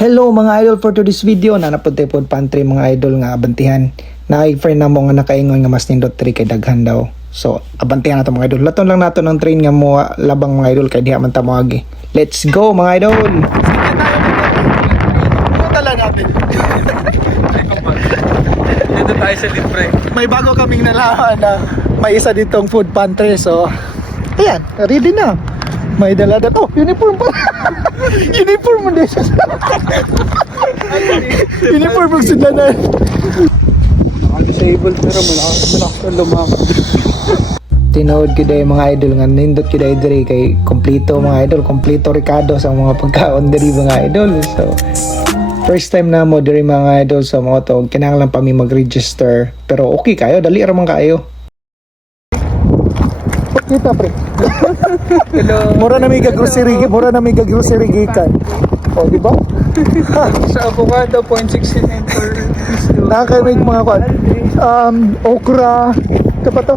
Hello mga idol for today's video na naputay pod pantry mga idol nga abantihan. Na friend na mo nga nakaingon nga mas nindot 3 kay daghan daw. So abantihan nato mga idol. Laton lang nato ng train nga mo labang mga idol kay diha man ta moagi. Let's go mga idol. Dito tayo sa libre. May bago kaming nalaman na may isa ditong food pantry. So ayan, ready na. May dala dat. Oh, uniform pa. uniform mo din siya. uniform mo sila na. Naka-disabled pero malakas malakas na lumakad. Tinood ko dahil mga idol nga nindot ko dahil diri kay kompleto mga idol, kompleto Ricardo sa mga pagkaon diri mga idol. So first time na mo diri mga idol sa mga to, kinahanglan pa mi mag-register. Pero okay kayo, dali ra man kayo. Kita pre. Hello. Mura na may grocery, mura na may grocery gikan. O, di ba? Sa avocado, 0.69 per. Nakakarinig mga kwan. Um, okra, ito pa to?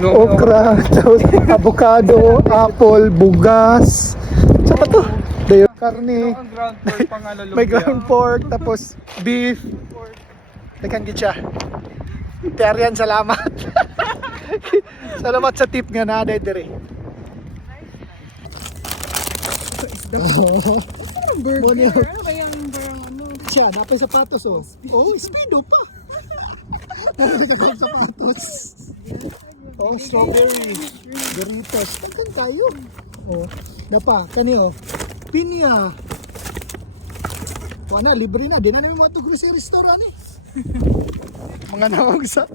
Okra, tapos avocado, apple, bugas. Sa pa to? Dayo, karne, may ground pork, tapos beef. Tekan gid siya. Terian, salamat. salamat sa tip nga na dahil dire. Burger. Ano ba yung burang ano? Siya, napay sapatos oh. Oh, speedo pa. Napay sa sapatos. Oh, strawberry. Doritos. Pagkan tayo. Oh, dapa, kani oh. Pinya. Wala, libre na. Di na namin mga to grocery restaurant eh. mga nawag sa